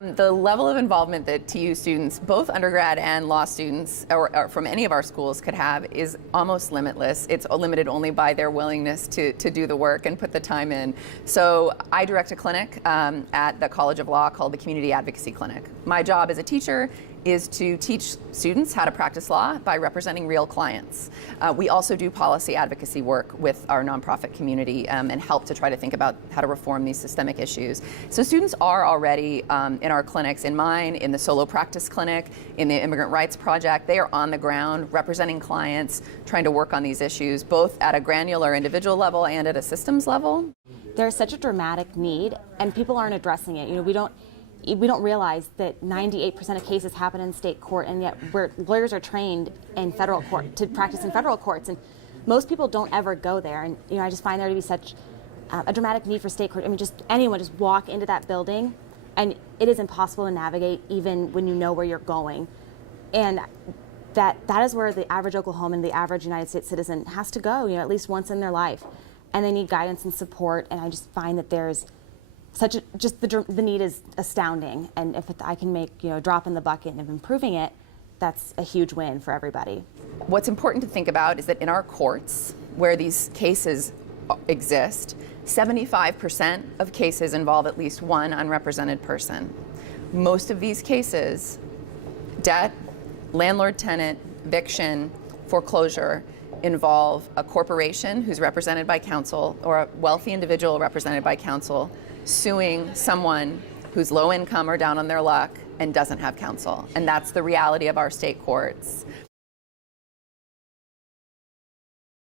The level of involvement that TU students, both undergrad and law students, or from any of our schools could have is almost limitless. It's limited only by their willingness to do the work and put the time in. So I direct a clinic at the College of Law called the Community Advocacy Clinic. My job as a teacher is to teach students how to practice law by representing real clients. We also do policy advocacy work with our nonprofit community and help to try to think about how to reform these systemic issues. So students are already in our clinics, in mine, in the Solo Practice Clinic, in the Immigrant Rights Project. They are on the ground representing clients, trying to work on these issues, both at a granular individual level and at a systems level. There's such a dramatic need, and people aren't addressing it. We don't realize that 98% of cases happen in state court, and yet lawyers are trained in federal court to practice in federal courts, and most people don't ever go there. And I just find there to be such a dramatic need for state court. I mean, just anyone just walk into that building, and it is impossible to navigate even when you know where you're going. And that is where the average Oklahoman, the average United States citizen has to go, at least once in their life, and they need guidance and support. And I just find that there's the need is astounding, and if I can make a drop in the bucket of improving it, that's a huge win for everybody. What's important to think about is that in our courts, where these cases exist, 75% of cases involve at least one unrepresented person. Most of these cases, debt, landlord-tenant, eviction, foreclosure, involve a corporation who's represented by counsel or a wealthy individual represented by counsel suing someone who's low income or down on their luck and doesn't have counsel. And that's the reality of our state courts.